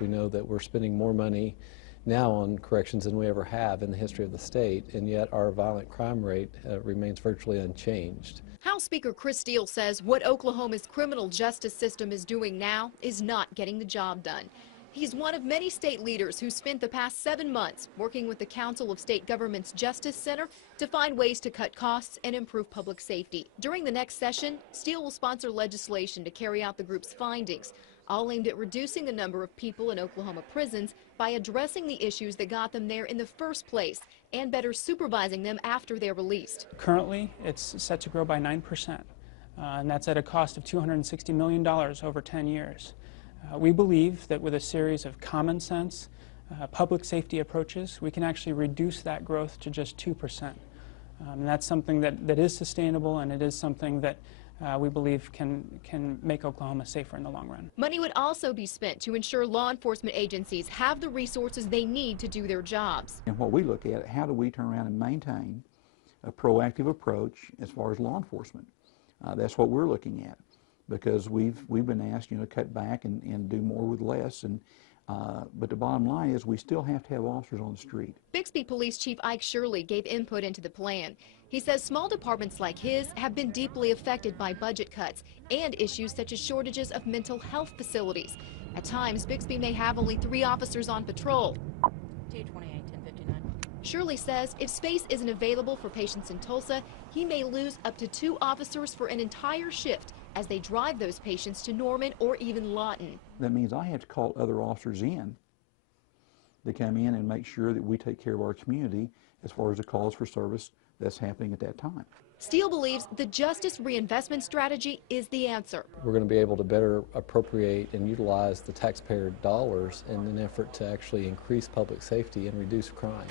We know that we're spending more money now on corrections than we ever have in the history of the state, and yet our violent crime rate remains virtually unchanged. House Speaker Chris Steele says what Oklahoma's criminal justice system is doing now is not getting the job done. He's one of many state leaders who spent the past 7 months working with the Council of State Governments Justice Center to find ways to cut costs and improve public safety. During the next session, Steele will sponsor legislation to carry out the group's findings, all aimed at reducing the number of people in Oklahoma prisons by addressing the issues that got them there in the first place and better supervising them after they're released. Currently, it's set to grow by 9%, and that's at a cost of $260 million over 10 years. We believe that with a series of common sense, public safety approaches, we can actually reduce that growth to just 2%. And that's something that is sustainable, and it is something that we believe can make Oklahoma safer in the long run. Money would also be spent to ensure law enforcement agencies have the resources they need to do their jobs. And what we look at, how do we turn around and maintain a proactive approach as far as law enforcement? That's what we're looking at, because we've been asked, to cut back and do more with less. But the bottom line is we still have to have officers on the street. Bixby Police Chief Ike Shirley gave input into the plan. He says small departments like his have been deeply affected by budget cuts and issues such as shortages of mental health facilities. At times, Bixby may have only 3 officers on patrol. 228-1059. Shirley says if space isn't available for patients in Tulsa, he may lose up to 2 officers for an entire shift as they drive those patients to Norman or even Lawton. That means I have to call other officers in to come in and make sure that we take care of our community as far as the calls for service that's happening at that time. Steele believes the justice reinvestment strategy is the answer. We're going to be able to better appropriate and utilize the taxpayer dollars in an effort to actually increase public safety and reduce crime.